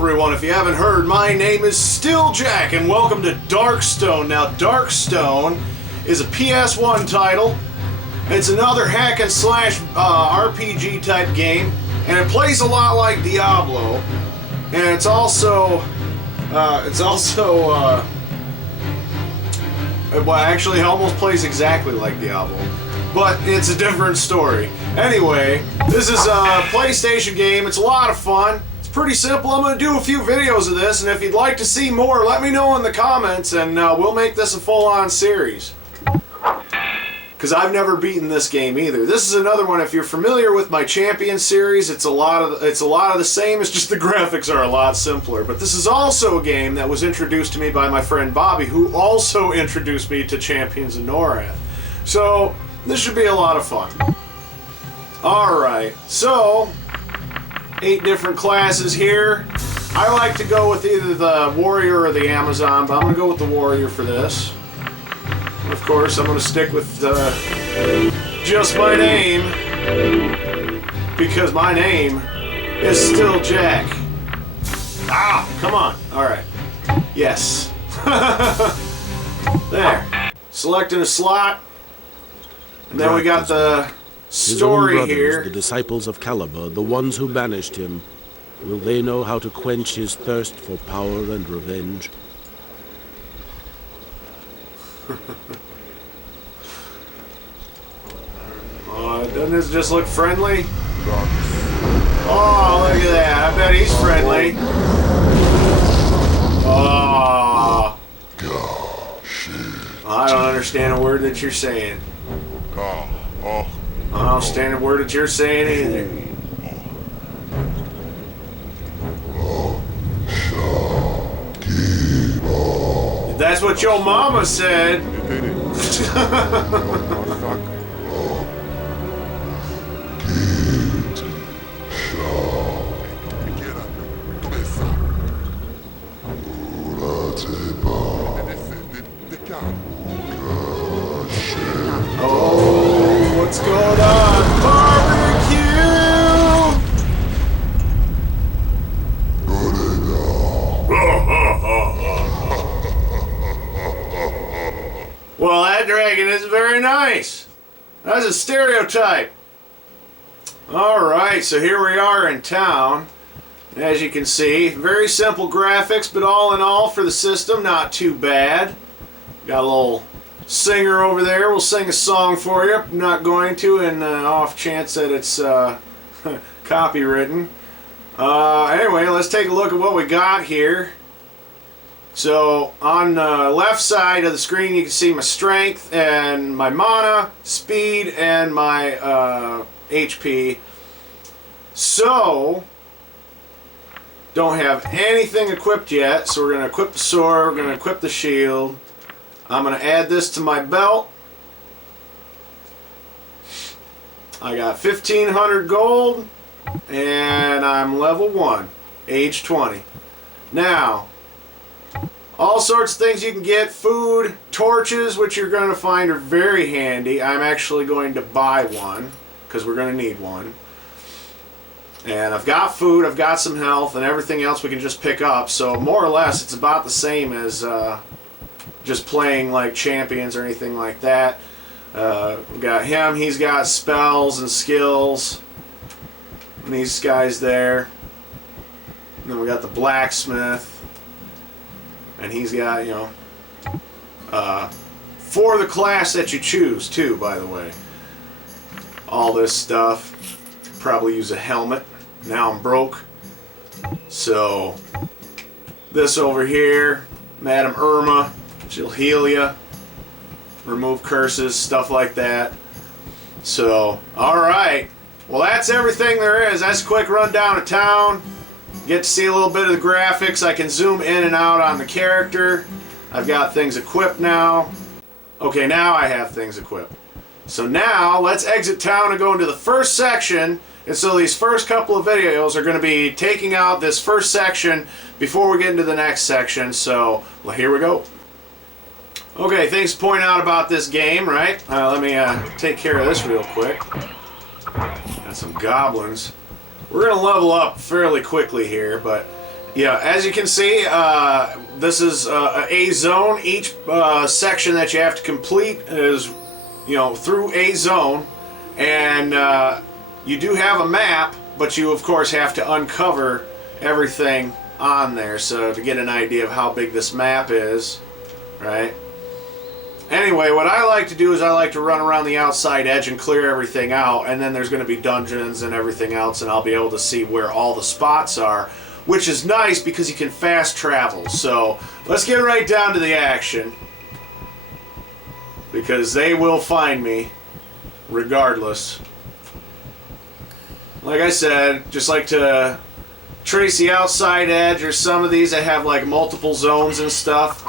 everyone, if you haven't heard, my name is still Jack, and welcome to DarkStone. Now, DarkStone is a PS1 title. It's another hack and slash RPG type game, and it plays a lot like Diablo. And it's also, well, actually, it almost plays exactly like Diablo, but it's a different story. Anyway, this is a PlayStation game. It's a lot of fun. Pretty simple. I'm going to do a few videos of this, and if you'd like to see more, let me know in the comments, and we'll make this a full-on series. Because I've never beaten this game either. This is another one. If you're familiar with my Champion series, it's a lot of the same. It's just the graphics are a lot simpler. But this is also a game that was introduced to me by my friend Bobby, who also introduced me to Champions of Norath. So this should be a lot of fun. All right. So 8 different classes here. I like to go with either the warrior or the Amazon, but I'm going to go with the warrior for this. And of course, I'm going to stick with just my name, because my name is still Jack. Ah, come on. All right. Yes. There. Selecting a slot. And then we got the story his own brothers, here. The disciples of Caliber, the ones who banished him, will they know how to quench his thirst for power and revenge? Doesn't this just look friendly? Oh, look at that. I bet he's friendly. Oh. I don't understand a word that you're saying. I don't understand a word that you're saying either. That's what your mama said. Oh, what's going on? Well, that dragon is very nice. That's a stereotype. Alright, so here we are in town. As you can see, very simple graphics, but all in all for the system, not too bad. Got a little singer over there. We'll sing a song for you. I'm not going to, and off chance that it's copywritten. Anyway, let's take a look at what we got here. So on the left side of the screen you can see my strength and my mana, speed, and my HP. So don't have anything equipped yet, so we're going to equip the sword, we're going to equip the shield. I'm going to add this to my belt. I got 1,500 gold, and I'm level 1, age 20. Now, all sorts of things you can get. Food, torches, which you're going to find are very handy. I'm actually going to buy one, because we're going to need one. And I've got food, I've got some health, and everything else we can just pick up. So more or less, it's about the same as just playing like champions or anything like that. We've got him, he's got spells and skills. And these guys there. And then we got the blacksmith. And he's got, you know, for the class that you choose too, by the way. All this stuff. Probably use a helmet. Now I'm broke. So this over here, Madam Irma, she'll heal you, remove curses, stuff like that. So, alright. Well, that's everything there is. That's a quick rundown of town. Get to see a little bit of the graphics. I can zoom in and out on the character. I've got things equipped now. Okay, now I have things equipped. So now, let's exit town and go into the first section. And so these first couple of videos are going to be taking out this first section before we get into the next section. So, well, here we go. Okay, things to point out about this game, right? Let me take care of this real quick. Got some goblins. We're going to level up fairly quickly here, but Yeah, as you can see, this is a zone. Each section that you have to complete is, you know, through a zone, and you do have a map, but you of course have to uncover everything on there. So to get an idea of how big this map is, right? Anyway, what I like to do is I like to run around the outside edge and clear everything out, and then there's going to be dungeons and everything else, and I'll be able to see where all the spots are, which is nice because you can fast travel. So let's get right down to the action, because they will find me regardless. Like I said, just like to trace the outside edge, or some of these that have like multiple zones and stuff.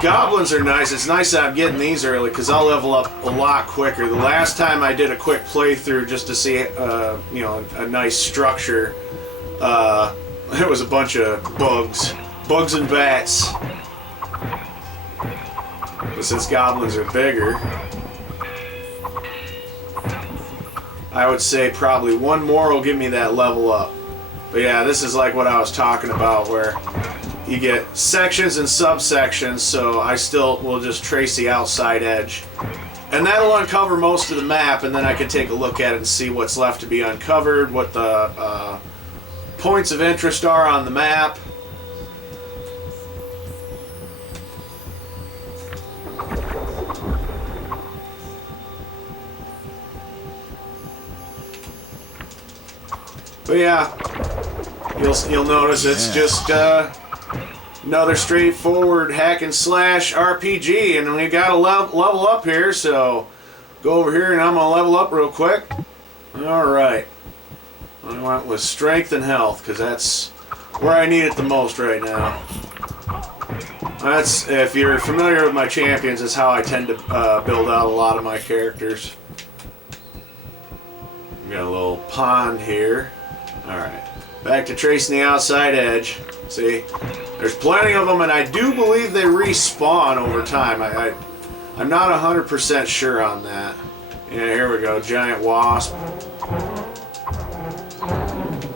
Goblins are nice. It's nice that I'm getting these early because I'll level up a lot quicker. The last time I did a quick playthrough just to see, you know, a nice structure, it was a bunch of bugs and bats. But since goblins are bigger, I would say probably one more will give me that level up. But yeah, this is like what I was talking about, where you get sections and subsections, so I still will just trace the outside edge. And that'll uncover most of the map, and then I can take a look at it and see what's left to be uncovered, what the points of interest are on the map. But yeah, you'll notice it's just another straightforward hack and slash RPG, and we got to level up here, so go over here and I'm going to level up real quick. Alright. I went with strength and health because that's where I need it the most right now. That's, if you're familiar with my champions, is how I tend to build out a lot of my characters. We got a little pond here. Alright. Back to tracing the outside edge. See? There's plenty of them, and I do believe they respawn over time. I'm not 100% sure on that. Yeah, here we go. Giant wasp.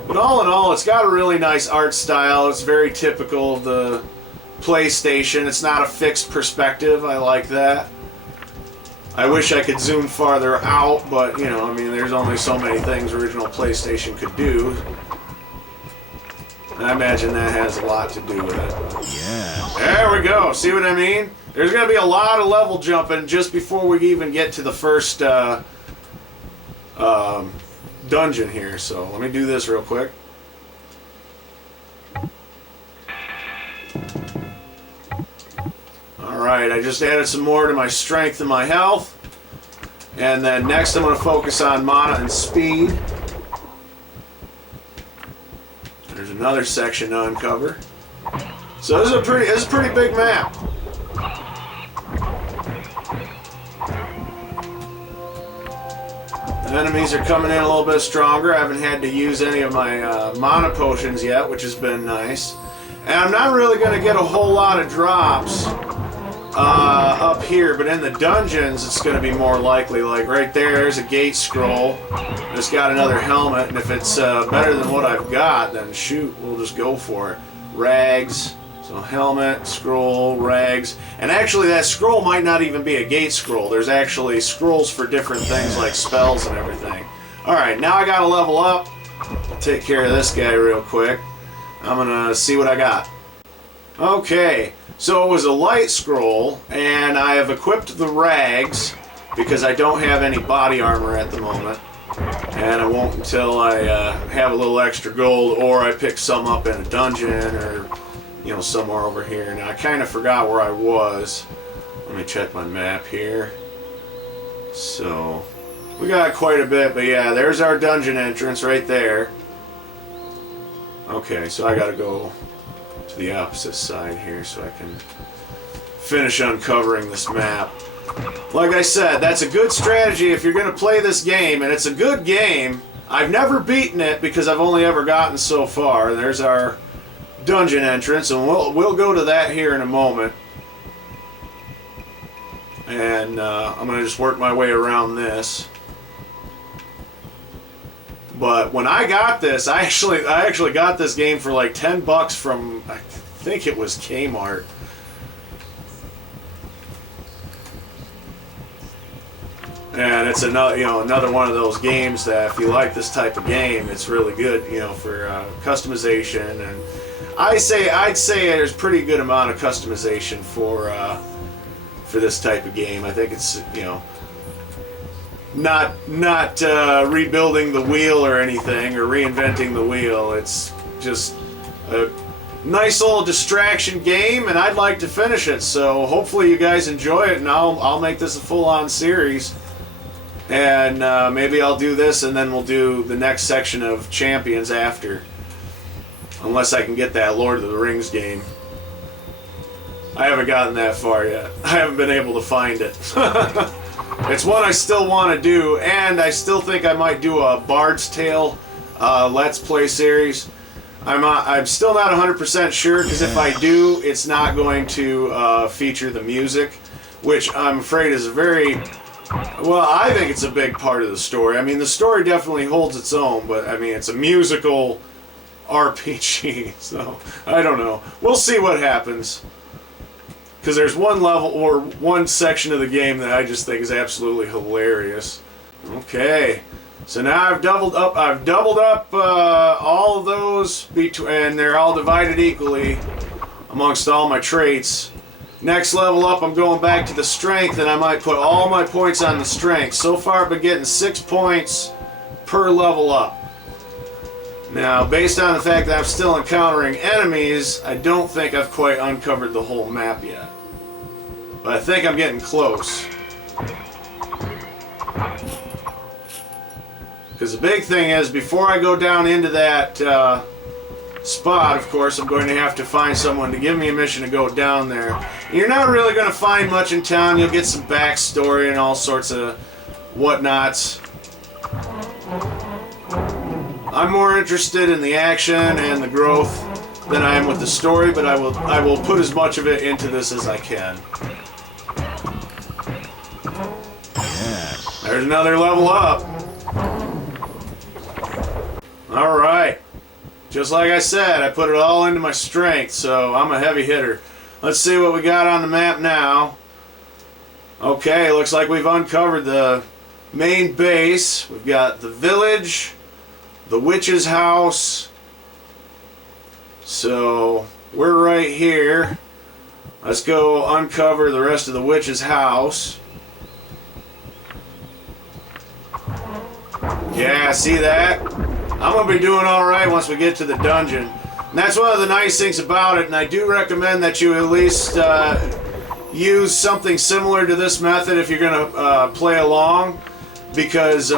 But all in all, it's got a really nice art style. It's very typical of the PlayStation. It's not a fixed perspective. I like that. I wish I could zoom farther out, but, you know, I mean, there's only so many things original PlayStation could do. I imagine that has a lot to do with it. Yeah. There we go. See what I mean? There's going to be a lot of level jumping just before we even get to the first dungeon here. So let me do this real quick. Alright, I just added some more to my strength and my health. And then next I'm going to focus on mana and speed. There's another section to uncover. So this is a pretty big map. The enemies are coming in a little bit stronger. I haven't had to use any of my mana potions yet, which has been nice. And I'm not really going to get a whole lot of drops up here, but in the dungeons it's going to be more likely. Like right there's a gate scroll. It's got another helmet, and if it's better than what I've got, then shoot, we'll just go for it. Rags, so helmet, scroll, rags, and actually that scroll might not even be a gate scroll. There's actually scrolls for different things like spells and everything. Alright, now I gotta level up. I'll take care of this guy real quick. I'm gonna see what I got. Okay, so it was a light scroll, and I have equipped the rags because I don't have any body armor at the moment. And I won't until I have a little extra gold, or I pick some up in a dungeon, or, you know, somewhere over here. Now I kind of forgot where I was. Let me check my map here. So we got quite a bit, but yeah, there's our dungeon entrance right there. Okay, so I gotta go to the opposite side here so I can finish uncovering this map. Like I said, that's a good strategy if you're going to play this game, and it's a good game. I've never beaten it because I've only ever gotten so far. There's our dungeon entrance, and we'll go to that here in a moment. And I'm going to just work my way around this. But when I got this, I actually got this game for like $10 from, I think it was Kmart. And it's another one of those games that if you like this type of game, it's really good, for customization. And I'd say there's a pretty good amount of customization for this type of game. I think it's not rebuilding the wheel or anything or reinventing the wheel. It's just a nice little distraction game, and I'd like to finish it. So hopefully you guys enjoy it, and I'll make this a full-on series. And maybe I'll do this, and then we'll do the next section of Champions after. Unless I can get that Lord of the Rings game. I haven't gotten that far yet. I haven't been able to find it. It's one I still want to do, and I still think I might do a Bard's Tale Let's Play series. I'm still not 100% sure, because if I do, it's not going to feature the music, which I'm afraid is well, I think it's a big part of the story. I mean, the story definitely holds its own, but I mean, it's a musical RPG, so I don't know. We'll see what happens. Because there's one level or one section of the game that I just think is absolutely hilarious. Okay, so now I've doubled up all of those, and they're all divided equally amongst all my traits. Next level up, I'm going back to the strength, and I might put all my points on the strength. So far, I've been getting 6 points per level up. Now, based on the fact that I'm still encountering enemies, I don't think I've quite uncovered the whole map yet. But I think I'm getting close. Because the big thing is, before I go down into that spot, of course, I'm going to have to find someone to give me a mission to go down there. You're not really going to find much in town. You'll get some backstory and all sorts of whatnots. I'm more interested in the action and the growth than I am with the story, but I will put as much of it into this as I can. There's another level up. Alright. Just like I said, I put it all into my strength, so I'm a heavy hitter. Let's see what we got on the map now. Okay, looks like we've uncovered the main base. We've got the village, the witch's house. So, we're right here. Let's go uncover the rest of the witch's house. Yeah, see that? I'm going to be doing alright once we get to the dungeon. And that's one of the nice things about it, and I do recommend that you at least use something similar to this method if you're going to play along, because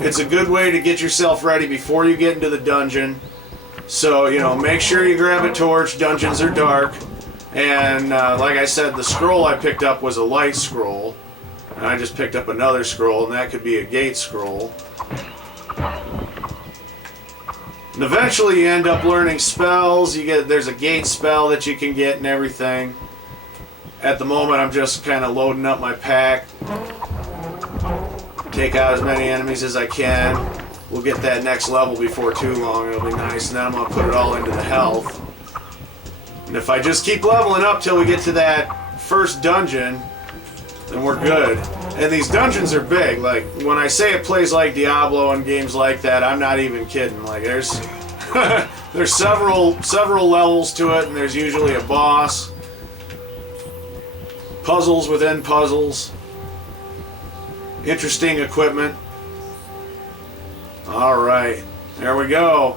it's a good way to get yourself ready before you get into the dungeon. So, make sure you grab a torch. Dungeons are dark. And like I said, the scroll I picked up was a light scroll. And I just picked up another scroll, and that could be a gate scroll. And eventually you end up learning spells. There's a gate spell that you can get and everything. At the moment, I'm just kind of loading up my pack. Take out as many enemies as I can. We'll get that next level before too long. It'll be nice. And then I'm going to put it all into the health. And if I just keep leveling up till we get to that first dungeon, then we're good. And these dungeons are big. Like, when I say it plays like Diablo and games like that, I'm not even kidding. Like, there's there's several levels to it, and there's usually a boss. Puzzles within puzzles. Interesting equipment. Alright, there we go.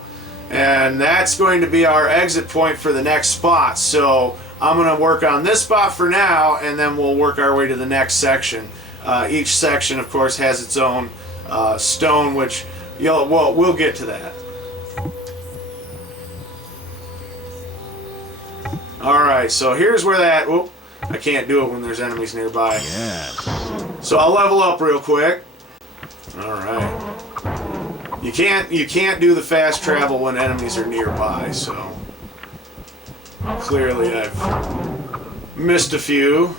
And that's going to be our exit point for the next spot. So I'm going to work on this spot for now, and then we'll work our way to the next section. Each section, of course, has its own stone, which we'll get to that. Alright, so here's where that... Whoop, I can't do it when there's enemies nearby. Yeah. So I'll level up real quick. Alright. You can't do the fast travel when enemies are nearby, so... Clearly I've missed a few.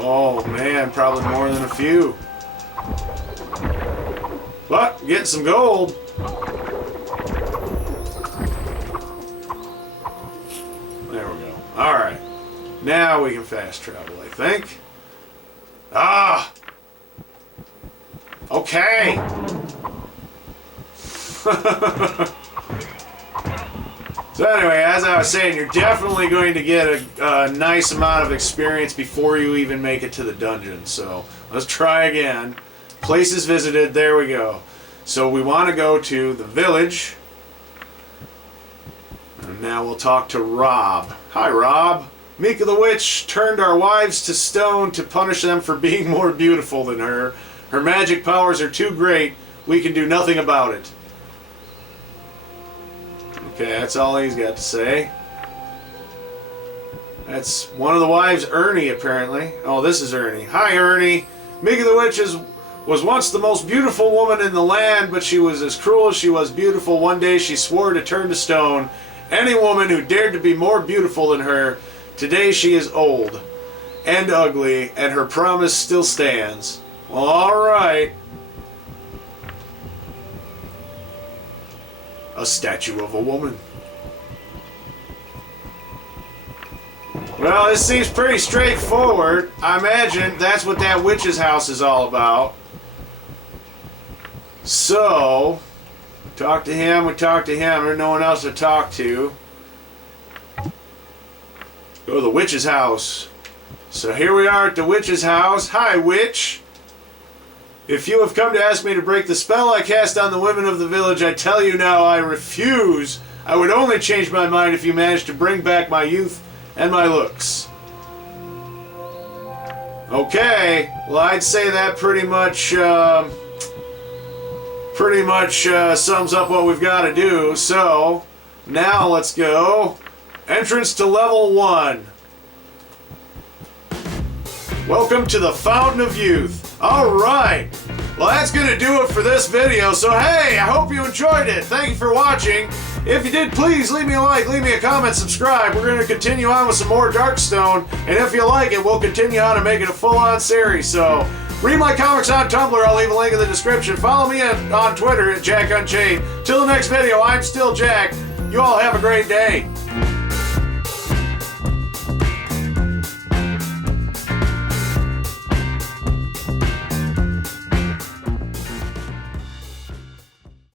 Oh man, probably more than a few. But getting some gold. There we go. Alright. Now we can fast travel, I think. Ah! Okay! So anyway, as I was saying, you're definitely going to get a nice amount of experience before you even make it to the dungeon. So let's try again. Places visited, there we go. So we want to go to the village. And now we'll talk to Rob. Hi, Rob. Mika the Witch turned our wives to stone to punish them for being more beautiful than her. Her magic powers are too great. We can do nothing about it. Okay, that's all he's got to say. That's one of the wives, Ernie, apparently. Oh, this is Ernie. Hi, Ernie. Mika the Witch was once the most beautiful woman in the land, but she was as cruel as she was beautiful. One day she swore to turn to stone any woman who dared to be more beautiful than her. Today she is old and ugly, and her promise still stands. Well, all right. A statue of a woman. Well, this seems pretty straightforward. I imagine that's what that witch's house is all about. So, talk to him, we talk to him, there's no one else to talk to. Go to the witch's house. So here we are at the witch's house. Hi, witch. If you have come to ask me to break the spell I cast on the women of the village, I tell you now I refuse. I would only change my mind if you managed to bring back my youth and my looks. Okay, well I'd say that pretty much sums up what we've got to do. So, now let's go. Entrance to level 1. Welcome to the Fountain of Youth. Alright, well that's going to do it for this video, so hey, I hope you enjoyed it. Thank you for watching. If you did, please leave me a like, leave me a comment, subscribe. We're going to continue on with some more DarkStone, and if you like it, we'll continue on and make it a full-on series. So, read my comics on Tumblr, I'll leave a link in the description. Follow me on Twitter at JackUnchained. Till the next video, I'm still Jack. You all have a great day.